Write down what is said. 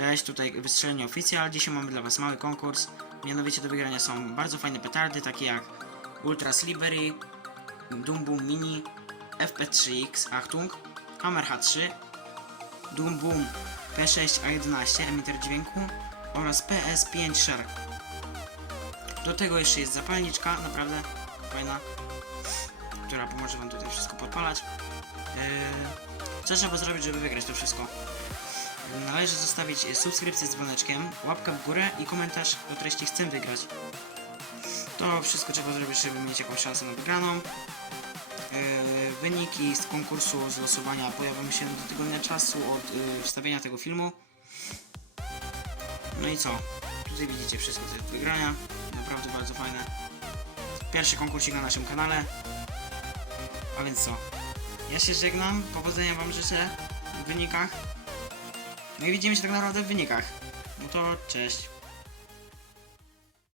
Cześć, tutaj Wystrzelenie Oficjal. Dzisiaj mamy dla Was mały konkurs. Mianowicie do wygrania są bardzo fajne petardy, takie jak Ultra Slivery, Doom Mini, FP3X Achtung, Hammer H3, Doom Boom P6A11 emitter dźwięku oraz PS5 Shark. Do tego jeszcze jest zapalniczka, naprawdę fajna, która pomoże Wam tutaj wszystko podpalać. Yy, co trzeba zrobić, żeby wygrać to wszystko? Należy zostawić subskrypcję z dzwoneczkiem, łapkę w górę i komentarz o treści chcę wygrać. To wszystko trzeba zrobić, żeby mieć jakąś szansę na wygraną. Yy, wyniki z konkursu, z losowania pojawią się do tygodnia czasu od yy, wstawienia tego filmu. No i co? Tutaj widzicie wszystko do wygrania. Naprawdę bardzo fajne. Pierwszy konkursik na naszym kanale. A więc co? Ja się żegnam, powodzenia Wam życzę w wynikach. No i widzimy się tak naprawdę w wynikach. No to cześć.